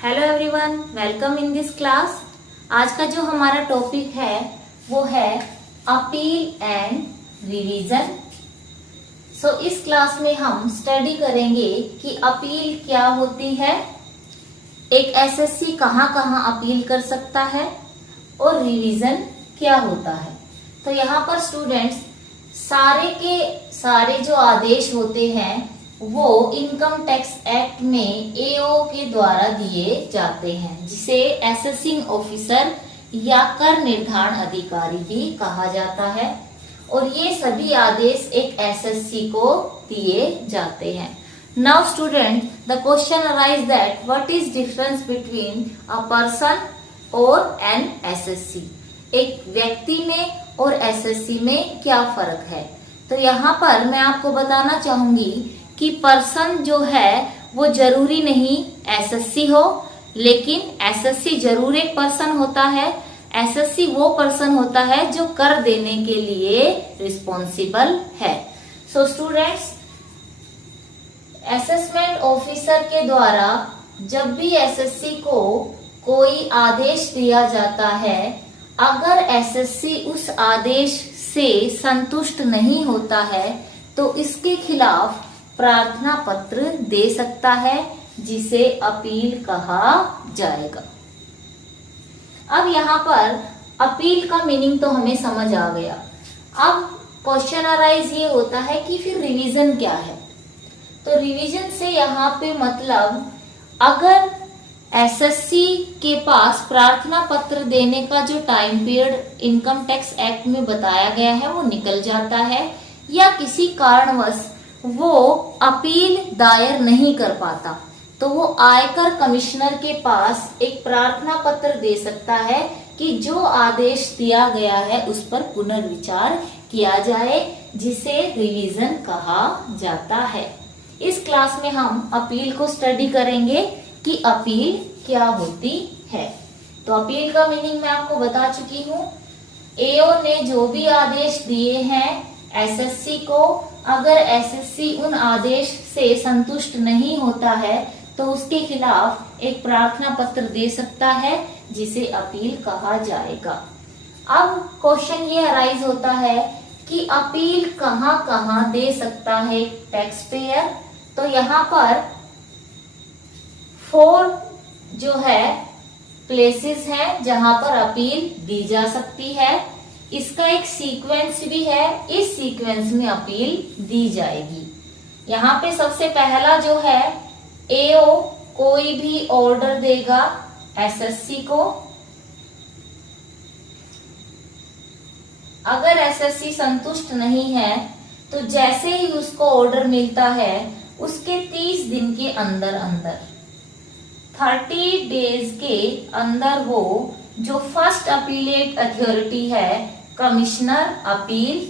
Hello everyone, welcome in this class. आज का जो हमारा टॉपिक है वो है अपील एंड रिवीजन। इस क्लास में हम स्टडी करेंगे कि अपील क्या होती है, एक एसएससी कहाँ कहाँ अपील कर सकता है और रिवीजन क्या होता है। तो यहाँ पर स्टूडेंट्स सारे के सारे जो आदेश होते हैं वो इनकम टैक्स एक्ट में एओ के द्वारा दिए जाते हैं, जिसे असेसिंग ऑफिसर या कर निर्धारण अधिकारी भी कहा जाता है। और ये सभी आदेश एक एसएससी को दिए जाते हैं। Now student, the question arise that what is difference between a person और एन एसएससी। एक व्यक्ति में और एसएससी में क्या फर्क है। तो यहाँ पर मैं आपको बताना चाहूंगी कि पर्सन जो है वो जरूरी नहीं एसएससी हो, लेकिन एसएससी जरूर एक पर्सन होता है। एसएससी वो पर्सन होता है जो कर देने के लिए रिस्पॉन्सिबल है। सो स्टूडेंट्स, असेसमेंट ऑफिसर के द्वारा जब भी एसएससी को कोई आदेश दिया जाता है, अगर एसएससी उस आदेश से संतुष्ट नहीं होता है तो इसके खिलाफ प्रार्थना पत्र दे सकता है, जिसे अपील कहा जाएगा। अब यहाँ पर अपील का मीनिंग तो हमें समझ आ गया। अब क्वेश्चन अराइज ये होता है कि फिर रिवीजन क्या है। तो रिवीजन से यहाँ पे मतलब, अगर एसएससी के पास प्रार्थना पत्र देने का जो time period income tax act में बताया गया है वो निकल जाता है, या किसी कारणवश वो अपील दायर नहीं कर पाता, तो वो आयकर कमिश्नर के पास एक प्रार्थना पत्र दे सकता है कि जो आदेश दिया गया है उस पर पुनर्विचार किया जाए, जिसे रिवीजन कहा जाता है। इस क्लास में हम अपील को स्टडी करेंगे कि अपील क्या होती है। तो अपील का मीनिंग मैं आपको बता चुकी हूँ। एओ ने जो भी आदेश दिए हैं एसएससी को, अगर एसएससी उन आदेश से संतुष्ट नहीं होता है तो उसके खिलाफ एक प्रार्थना पत्र दे सकता है, जिसे अपील कहा जाएगा। अब क्वेश्चन ये अराइज होता है कि अपील कहाँ कहाँ दे सकता है टैक्स पेयर। तो यहाँ पर 4 जो है प्लेसेस हैं जहां पर अपील दी जा सकती है। इसका एक सीक्वेंस भी है, इस सीक्वेंस में अपील दी जाएगी। यहाँ पे सबसे पहला जो है, एओ कोई भी ऑर्डर देगा एसएससी को। अगर एसएससी संतुष्ट नहीं है तो जैसे ही उसको ऑर्डर मिलता है उसके 30 दिन के अंदर 30 डेज के अंदर वो जो फर्स्ट अपीलेट अथॉरिटी है, कमिश्नर अपील,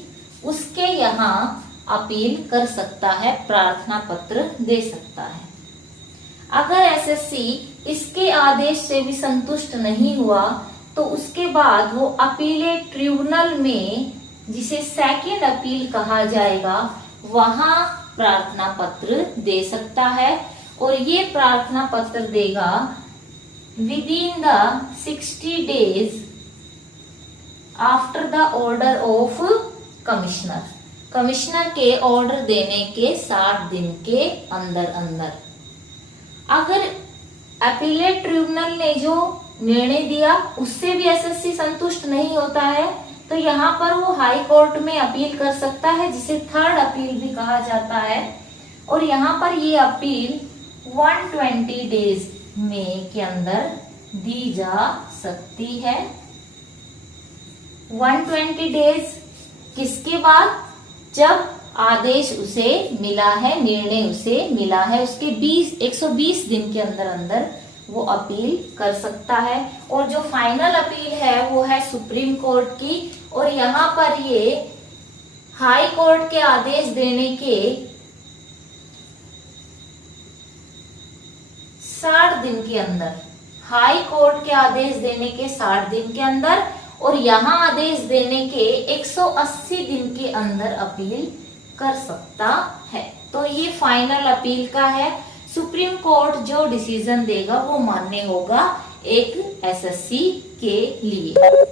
उसके यहाँ अपील कर सकता है, प्रार्थना पत्र दे सकता है। अगर एसएससी इसके आदेश से भी संतुष्ट नहीं हुआ तो उसके बाद वो अपीलेट ट्रिब्यूनल में, जिसे सेकेंड अपील कहा जाएगा, वहां प्रार्थना पत्र दे सकता है। और ये प्रार्थना पत्र देगा within the 60 days after the order of commissioner. Commissioner के ऑर्डर देने के 60 दिन के अंदर। अगर अपीलेट ट्रिब्यूनल ने जो निर्णय दिया उससे भी एसएससी संतुष्ट नहीं होता है तो यहाँ पर वो हाई कोर्ट में अपील कर सकता है, जिसे थर्ड अपील भी कहा जाता है। और यहाँ पर ये अपील 120 डेज में के अंदर दी जा सकती है। 120 डेज किसके बाद? जब आदेश उसे मिला है, निर्णय उसे मिला है, उसके 120 दिन के अंदर वो अपील कर सकता है। और जो फाइनल अपील है वो है सुप्रीम कोर्ट की। और यहाँ पर ये हाई कोर्ट के आदेश देने के 60 दिन के अंदर, हाई कोर्ट के आदेश देने के 60 दिन के अंदर और यहाँ आदेश देने के 180 दिन के अंदर अपील कर सकता है। तो ये फाइनल अपील का है। सुप्रीम कोर्ट जो डिसीजन देगा वो मान्य होगा एक एसएससी के लिए।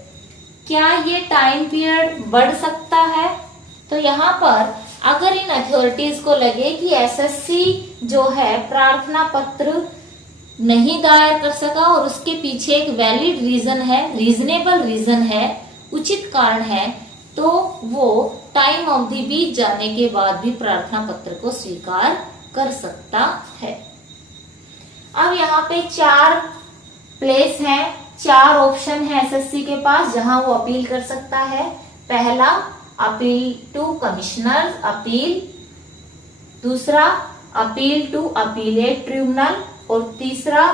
क्या ये टाइम पीरियड बढ़ सकता है? तो यहाँ पर अगर इन अथॉरिटीज को लगे कि एसएससी जो है प्रार्थना पत्र नहीं दायर कर सका और उसके पीछे एक वैलिड रीजन है, रीजनेबल रीजन है, उचित कारण है, तो वो टाइम अवधि बीत जाने के बाद भी प्रार्थना पत्र को स्वीकार कर सकता है। अब यहाँ पे 4 प्लेस हैं, 4 ऑप्शन है एसएससी के पास जहां वो अपील कर सकता है। पहला, अपील टू कमिश्नर अपील, दूसरा अपील टू अपीलेट ट्रिब्यूनल, और तीसरा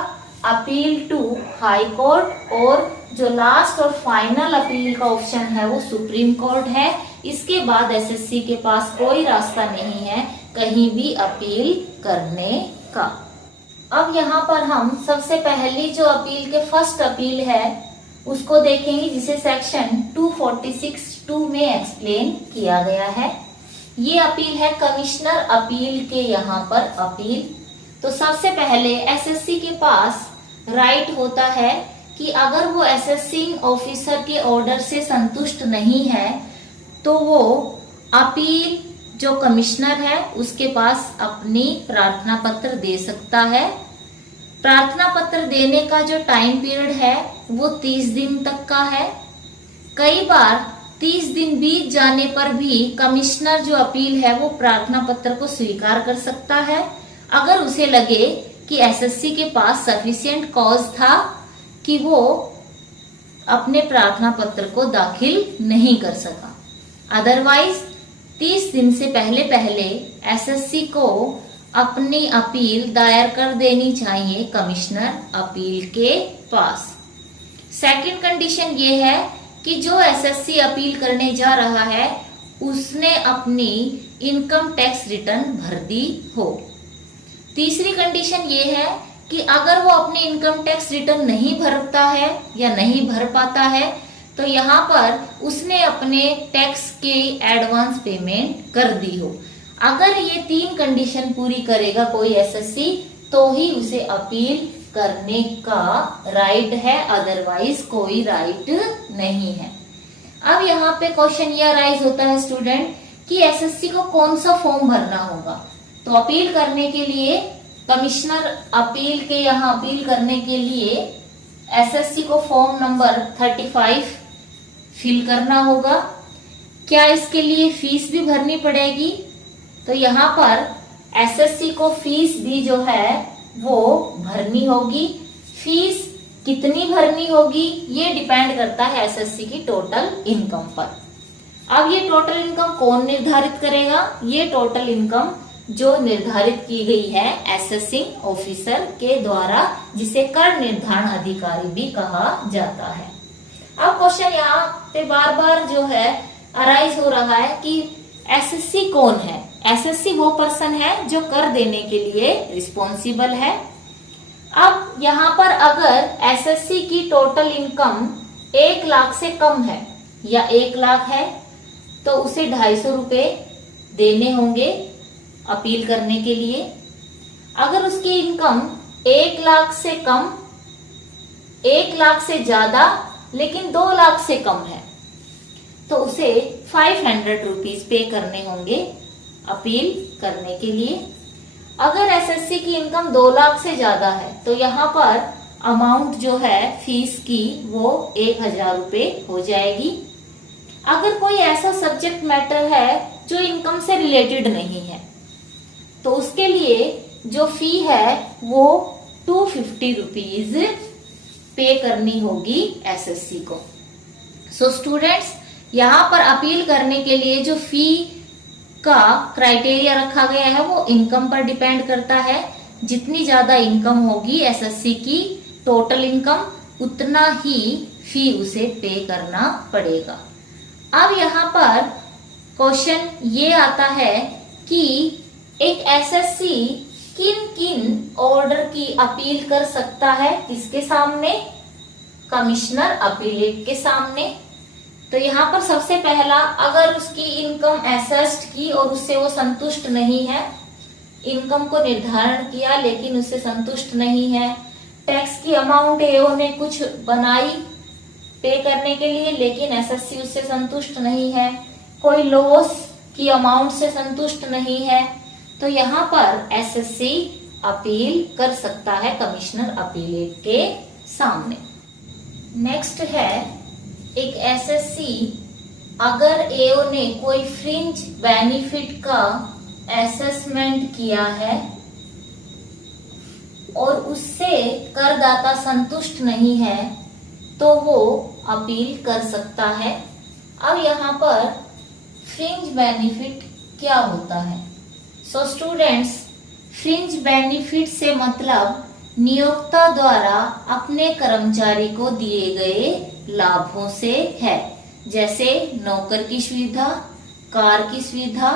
अपील टू हाई कोर्ट, और जो लास्ट और फाइनल अपील का ऑप्शन है वो सुप्रीम कोर्ट है। इसके बाद एसएससी के पास कोई रास्ता नहीं है कहीं भी अपील करने का। अब यहाँ पर हम सबसे पहली जो अपील के फर्स्ट अपील है उसको देखेंगे, जिसे सेक्शन 246(2) में एक्सप्लेन किया गया है। ये अपील है कमिश्नर अपील के यहाँ पर अपील। तो सबसे पहले एसएससी के पास राइट होता है कि अगर वो असेसिंग ऑफिसर के ऑर्डर से संतुष्ट नहीं है तो वो अपील जो कमिश्नर है उसके पास अपनी प्रार्थना पत्र दे सकता है। प्रार्थना पत्र देने का जो टाइम पीरियड है वो 30 दिन तक का है। कई बार 30 दिन बीत जाने पर भी कमिश्नर जो अपील है वो प्रार्थना पत्र को स्वीकार कर सकता है अगर उसे लगे कि एसएससी के पास सफिशिएंट कॉज था कि वो अपने प्रार्थना पत्र को दाखिल नहीं कर सका। अदरवाइज 30 दिन से पहले एसएससी को अपनी अपील दायर कर देनी चाहिए कमिश्नर अपील के पास। सेकंड कंडीशन ये है कि जो एसएससी अपील करने जा रहा है उसने अपनी इनकम टैक्स रिटर्न भर दी हो। तीसरी कंडीशन ये है कि अगर वो अपनी इनकम टैक्स रिटर्न नहीं भरता है या नहीं भर पाता है तो यहाँ पर उसने अपने टैक्स के एडवांस पेमेंट कर दी हो। अगर ये 3 कंडीशन पूरी करेगा कोई एसएससी तो ही उसे अपील करने का राइट है, अदरवाइज कोई राइट नहीं है। अब यहाँ पे क्वेश्चन ये राइज होता है स्टूडेंट कि एसएससी को कौन सा फॉर्म भरना होगा। तो अपील करने के लिए कमिश्नर अपील के यहाँ अपील करने के लिए एसएससी को फॉर्म नंबर 35 फिल करना होगा। क्या इसके लिए फीस भी भरनी पड़ेगी? तो यहाँ पर एसएससी को फीस भी जो है वो भरनी होगी। फीस कितनी भरनी होगी ये डिपेंड करता है एसएससी की टोटल इनकम पर। अब ये टोटल इनकम कौन निर्धारित करेगा? ये टोटल इनकम जो निर्धारित की गई है असेसिंग ऑफिसर के द्वारा, जिसे कर निर्धारण अधिकारी भी कहा जाता है। अब क्वेश्चन यहाँ पे बार बार जो है अराइज हो रहा है कि एसएससी कौन है? एसएससी वो पर्सन है जो कर देने के लिए रिस्पॉन्सिबल है। अब यहाँ पर अगर एसएससी की टोटल इनकम 1 लाख से कम है या 1 लाख है तो उसे 250 रुपए देने होंगे अपील करने के लिए। अगर उसकी इनकम 1 लाख से कम, 1 लाख से ज्यादा लेकिन 2 लाख से कम है तो उसे 500 रुपीज पे करने होंगे अपील करने के लिए। अगर एसएससी की इनकम 2 लाख से ज्यादा है तो यहाँ पर अमाउंट जो है फीस की वो 1000 रुपए हो जाएगी। अगर कोई ऐसा सब्जेक्ट मैटर है जो इनकम से रिलेटेड नहीं है तो उसके लिए जो फी है वो 250 रुपीज पे करनी होगी एसएससी को। सो स्टूडेंट्स, यहाँ पर अपील करने के लिए जो फी का क्राइटेरिया रखा गया है वो इनकम पर डिपेंड करता है। जितनी ज्यादा इनकम होगी एसएससी की टोटल इनकम, उतना ही फी उसे पे करना पड़ेगा। अब यहाँ पर क्वेश्चन ये आता है कि एक एसएससी किन किन ऑर्डर की अपील कर सकता है? किसके सामने? कमिश्नर अपीलेट के सामने। तो यहाँ पर सबसे पहला, अगर उसकी इनकम एसेस्ड की और उससे वो संतुष्ट नहीं है इनकम को निर्धारण किया लेकिन उससे संतुष्ट नहीं है। टैक्स की अमाउंट एओ ने कुछ बनाई पे करने के लिए लेकिन एसएससी उससे संतुष्ट नहीं है। कोई लॉस की अमाउंट से संतुष्ट नहीं है, तो यहाँ पर एसएससी अपील कर सकता है कमिश्नर अपीलेट के सामने। नेक्स्ट है एक एसएससी अगर एओ ने कोई फ्रिंज बेनिफिट का असेसमेंट किया है और उससे करदाता संतुष्ट नहीं है तो वो अपील कर सकता है। अब यहाँ पर फ्रिंज बेनिफिट क्या होता है? सो स्टूडेंट्स, फ्रिंज बेनिफिट से मतलब नियोक्ता द्वारा अपने कर्मचारी को दिए गए लाभों से है, जैसे नौकर की सुविधा, कार की सुविधा,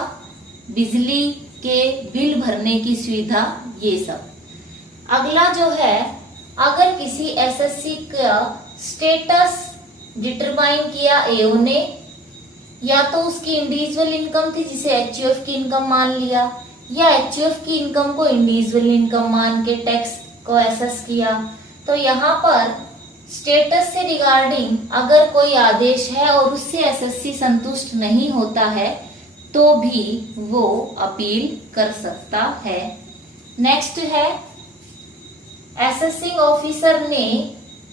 बिजली के बिल भरने की सुविधा, ये सब। अगला जो है, अगर किसी एसएससी का स्टेटस डिटरमाइन किया एओ ने, या तो उसकी इंडिविजुअल इनकम थी जिसे एचयूएफ की इनकम मान लिया, या एचयूएफ की इनकम को इंडिविजुअल इनकम मान के टैक्स को एसेस किया, तो यहाँ पर स्टेटस से रिगार्डिंग अगर कोई आदेश है और उससे एसएससी संतुष्ट नहीं होता है तो भी वो अपील कर सकता है। नेक्स्ट है, असेसिंग ऑफिसर ने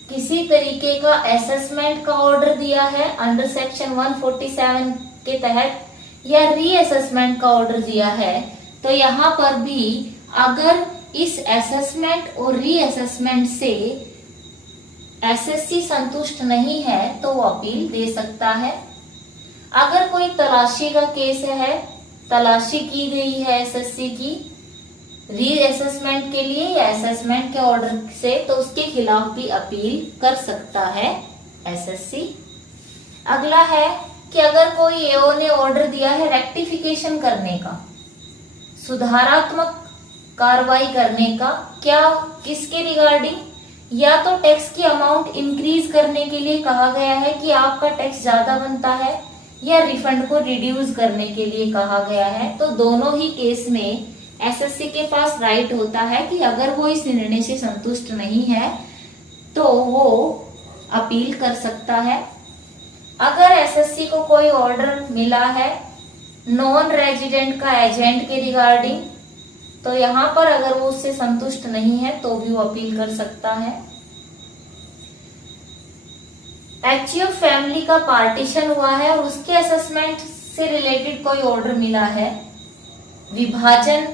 किसी तरीके का असेसमेंट का ऑर्डर दिया है अंडर सेक्शन 147 के तहत, या रीअसेसमेंट का ऑर्डर दिया है, तो यहाँ पर भी अगर इस असेसमेंट और रीअसेसमेंट से एसएससी संतुष्ट नहीं है तो वो अपील दे सकता है। अगर कोई तलाशी का केस है, तलाशी की गई है एसएससी की रीअसेसमेंट के लिए या असेसमेंट के ऑर्डर से, तो उसके खिलाफ भी अपील कर सकता है एसएससी। अगला है कि अगर कोई एओ ने ऑर्डर दिया है रेक्टिफिकेशन करने का, सुधारात्मक कार्रवाई करने का, क्या किसके रिगार्डिंग? या तो टैक्स की अमाउंट इंक्रीज करने के लिए कहा गया है कि आपका टैक्स ज्यादा बनता है, या रिफंड को रिड्यूस करने के लिए कहा गया है, तो दोनों ही केस में एसएससी के पास राइट होता है कि अगर वो इस निर्णय से संतुष्ट नहीं है तो वो अपील कर सकता है। अगर एसएससी को कोई ऑर्डर मिला है नॉन रेजिडेंट का एजेंट के रिगार्डिंग, तो यहाँ पर अगर वो उससे संतुष्ट नहीं है तो भी वो अपील कर सकता है। एचयूएफ फैमिली का पार्टीशन हुआ है और उसके असेसमेंट से रिलेटेड कोई ऑर्डर मिला है, विभाजन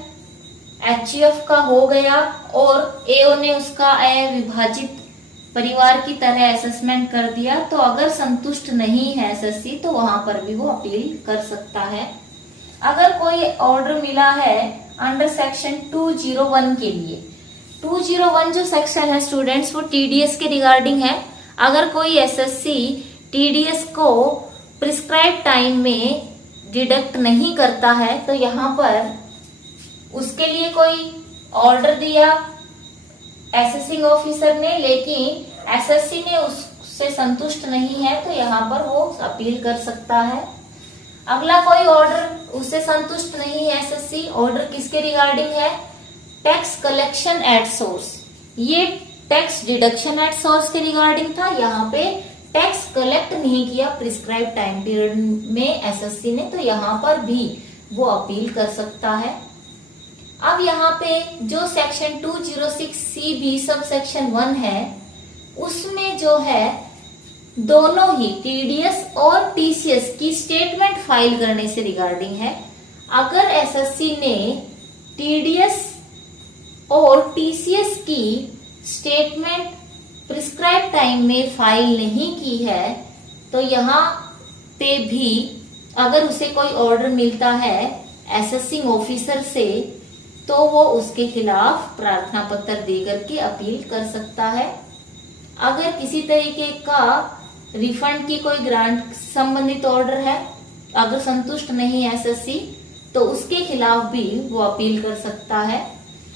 एचयूएफ का हो गया और एओ ने उसका विभाजित परिवार की तरह असेसमेंट कर दिया, तो अगर संतुष्ट नहीं है एसएससी तो वहां पर भी वो अपील कर सकता है। अगर कोई ऑर्डर मिला है अंडर सेक्शन 201 के लिए, 201 जो सेक्शन है स्टूडेंट्स वो टीडीएस के रिगार्डिंग है। अगर कोई एसएससी टीडीएस को प्रिस्क्राइब टाइम में डिडक्ट नहीं करता है तो यहाँ पर उसके लिए कोई ऑर्डर दिया असेसिंग ऑफिसर ने, लेकिन एसएससी ने उससे संतुष्ट नहीं है तो यहाँ पर वो अपील कर सकता है। अगला कोई ऑर्डर उससे संतुष्ट नहीं है एसएससी, ऑर्डर किसके रिगार्डिंग है? Tax collection at source. ये टैक्स डिडक्शन एट सोर्स के रिगार्डिंग था, यहाँ पे टैक्स कलेक्ट नहीं किया प्रिस्क्राइब टाइम पीरियड में एसएससी ने, तो यहाँ पर भी वो अपील कर सकता है। अब यहाँ पे जो सेक्शन 206C भी सब सेक्शन 1 है, उसमें जो है दोनों ही टीडीएस और टीसीएस की स्टेटमेंट फाइल करने से रिगार्डिंग है। अगर एसएससी ने टीडीएस और टीसीएस की स्टेटमेंट प्रिस्क्राइब टाइम में फाइल नहीं की है तो यहाँ पे भी अगर उसे कोई ऑर्डर मिलता है असेसिंग ऑफिसर से तो वो उसके खिलाफ प्रार्थना पत्र दे करके अपील कर सकता है। अगर किसी तरीके का रिफंड की कोई ग्रांट संबंधित ऑर्डर है, अगर संतुष्ट नहीं है एसएससी तो उसके खिलाफ भी वो अपील कर सकता है।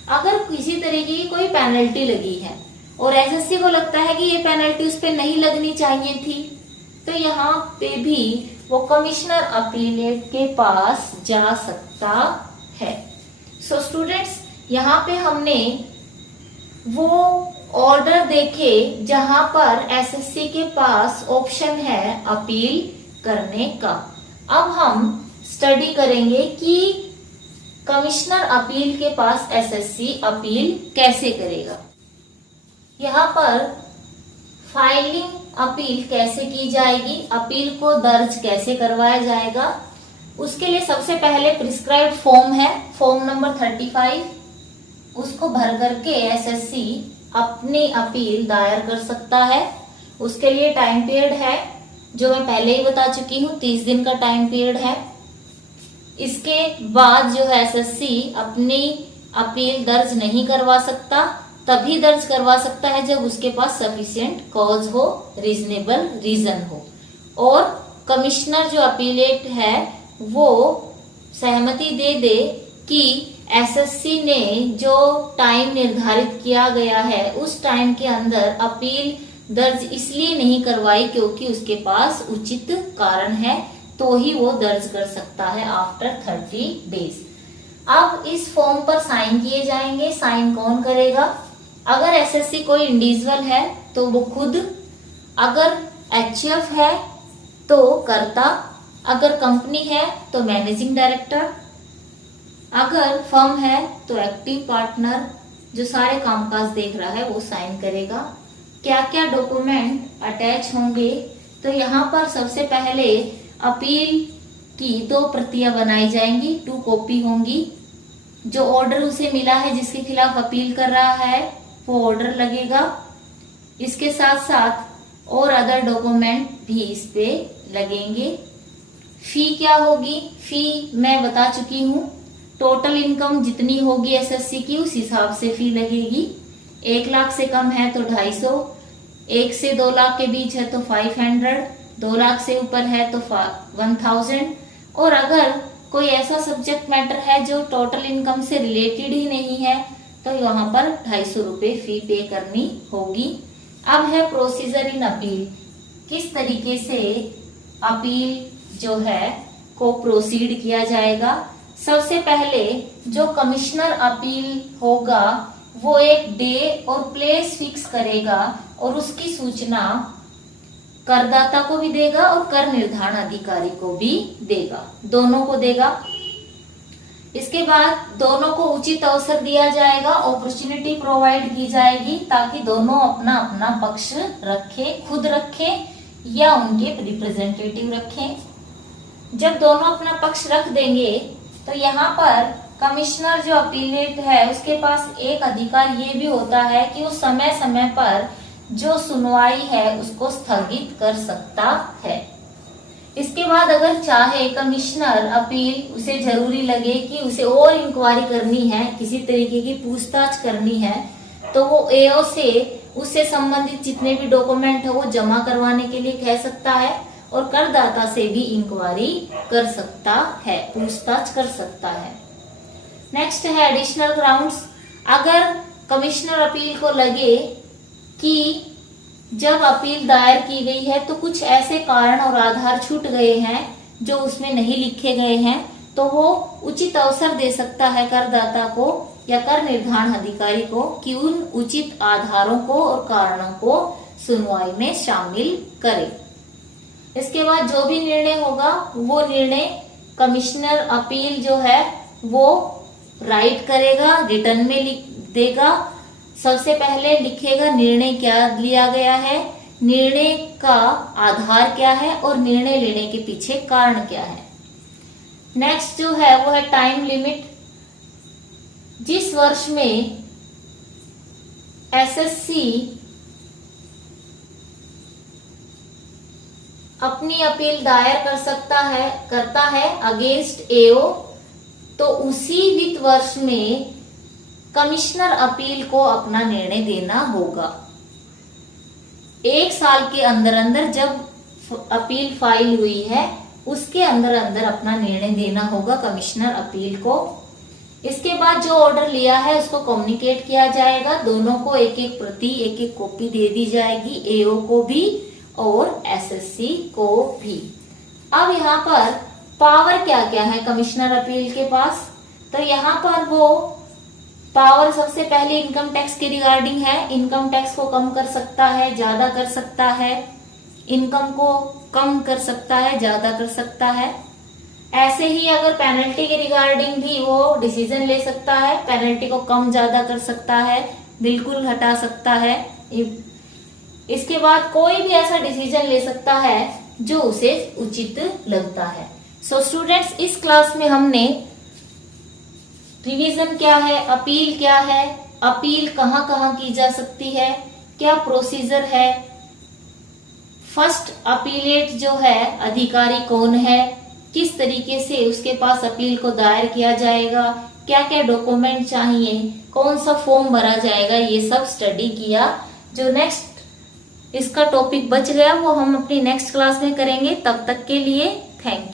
अगर किसी तरीके की कोई पेनल्टी लगी है और एसएससी को लगता है कि ये पेनल्टी उस पर नहीं लगनी चाहिए थी तो यहाँ पे भी वो कमिश्नर अपीलेट के पास जा सकता है। सो स्टूडेंट्स, यहाँ पे हमने वो ऑर्डर देखे जहां पर एसएससी के पास ऑप्शन है अपील करने का। अब हम स्टडी करेंगे कि कमिश्नर अपील के पास एसएससी अपील कैसे करेगा। यहाँ पर फाइलिंग अपील कैसे की जाएगी, अपील को दर्ज कैसे करवाया जाएगा, उसके लिए सबसे पहले प्रिस्क्राइब्ड फॉर्म है, फॉर्म नंबर 35, उसको भर करके एसएससी अपनी अपील दायर कर सकता है। उसके लिए टाइम पीरियड है जो मैं पहले ही बता चुकी हूँ, 30 दिन का टाइम पीरियड है। इसके बाद जो है एसएससी अपनी अपील दर्ज नहीं करवा सकता, तभी दर्ज करवा सकता है जब उसके पास सफिशिएंट कॉज हो, रीजनेबल रीजन हो, और कमिश्नर जो अपीलेट है वो सहमति दे दे कि एसएससी ने जो टाइम निर्धारित किया गया है उस टाइम के अंदर अपील दर्ज इसलिए नहीं करवाई क्योंकि उसके पास उचित कारण है, तो ही वो दर्ज कर सकता है आफ्टर 30 डेज। अब इस फॉर्म पर साइन किए जाएंगे। साइन कौन करेगा? अगर एसएससी कोई इंडिविजुअल है तो वो खुद, अगर एचएफ है तो कर्ता, अगर कंपनी है तो मैनेजिंग डायरेक्टर, अगर फर्म है तो एक्टिव पार्टनर जो सारे कामकाज देख रहा है वो साइन करेगा। क्या क्या डॉक्यूमेंट अटैच होंगे? तो यहाँ पर सबसे पहले अपील की 2 प्रतियां बनाई जाएंगी, 2 कॉपी होंगी। जो ऑर्डर उसे मिला है जिसके खिलाफ अपील कर रहा है वो ऑर्डर लगेगा। इसके साथ साथ और अदर डॉक्यूमेंट भी इस पे लगेंगे। फी क्या होगी? फी मैं बता चुकी हूँ, टोटल इनकम जितनी होगी एसएससी की उस हिसाब से फी लगेगी। 1 लाख से कम है तो 250, 1 से 2 लाख के बीच है तो 500, 2 लाख से ऊपर है तो 1000, और अगर कोई ऐसा सब्जेक्ट मैटर है जो टोटल इनकम से रिलेटेड ही नहीं है तो यहाँ पर 250 रुपए फी पे करनी होगी। अब है प्रोसीजर इन अपील, किस तरीके से अपील जो है को प्रोसीड किया जाएगा। सबसे पहले जो कमिश्नर अपील होगा वो एक डे और प्लेस फिक्स करेगा और उसकी सूचना करदाता को भी देगा और कर निर्धारण अधिकारी को भी देगा, दोनों को देगा। इसके बाद दोनों को उचित अवसर दिया जाएगा, अपॉर्चुनिटी प्रोवाइड की जाएगी ताकि दोनों अपना अपना पक्ष रखें, खुद रखें या उनके रिप्रेजेंटेटिव रखें। जब दोनों अपना पक्ष रख देंगे तो यहाँ पर कमिश्नर जो अपीलेट है उसके पास एक अधिकार ये भी होता है कि वो समय समय पर जो सुनवाई है उसको स्थगित कर सकता है। इसके बाद अगर चाहे कमिश्नर अपील उसे जरूरी लगे कि उसे और इंक्वायरी करनी है, किसी तरीके की पूछताछ करनी है, तो वो एओ से उससे संबंधित जितने भी डॉक्यूमेंट है वो जमा करवाने के लिए कह सकता है और करदाता से भी इंक्वायरी कर सकता है, पूछताछ कर सकता है। नेक्स्ट है एडिशनल ग्राउंड्स। अगर कमिश्नर अपील को लगे कि जब अपील दायर की गई है तो कुछ ऐसे कारण और आधार छूट गए हैं जो उसमें नहीं लिखे गए हैं, तो वो उचित अवसर दे सकता है करदाता को या कर निर्धारण अधिकारी को कि उन उचित आधारों को और कारणों को सुनवाई में शामिल करे। इसके बाद जो भी निर्णय होगा वो निर्णय कमिश्नर अपील जो है वो राइट करेगा, रिटर्न में लिख देगा। सबसे पहले लिखेगा निर्णय क्या लिया गया है, निर्णय का आधार क्या है और निर्णय लेने के पीछे कारण क्या है। नेक्स्ट जो है वो है टाइम लिमिट। जिस वर्ष में एसएससी अपनी अपील दायर करता है अगेंस्ट एओ, तो उसी वित्त वर्ष में कमिश्नर अपील को अपना निर्णय देना होगा। 1 साल के अंदर अंदर जब अपील फाइल हुई है उसके अंदर अंदर अपना निर्णय देना होगा कमिश्नर अपील को। इसके बाद जो ऑर्डर लिया है उसको कम्युनिकेट किया जाएगा, दोनों को एक एक प्रति एक एक कॉपी दे दी जाएगी, एओ को भी और एसएससी को भी। अब यहाँ पर पावर क्या क्या है कमिश्नर अपील के पास, तो यहाँ पर वो पावर सबसे पहले इनकम टैक्स के रिगार्डिंग है। इनकम टैक्स को कम कर सकता है, ज्यादा कर सकता है, इनकम को कम कर सकता है, ज्यादा कर सकता है। ऐसे ही अगर पेनल्टी के रिगार्डिंग भी वो डिसीजन ले सकता है, पेनल्टी को कम ज्यादा कर सकता है, बिल्कुल हटा सकता है। इसके बाद कोई भी ऐसा डिसीजन ले सकता है जो उसे उचित लगता है। सो स्टूडेंट्स, इस क्लास में हमने रिवीजन क्या है, अपील क्या है, अपील कहाँ कहाँ की जा सकती है, क्या प्रोसीजर है, फर्स्ट अपीलेट जो है अधिकारी कौन है, किस तरीके से उसके पास अपील को दायर किया जाएगा, क्या क्या डॉक्यूमेंट चाहिए, कौन सा फॉर्म भरा जाएगा, ये सब स्टडी किया। जो नेक्स्ट इसका टॉपिक बच गया वो हम अपनी नेक्स्ट क्लास में करेंगे। तब तक के लिए थैंक यू।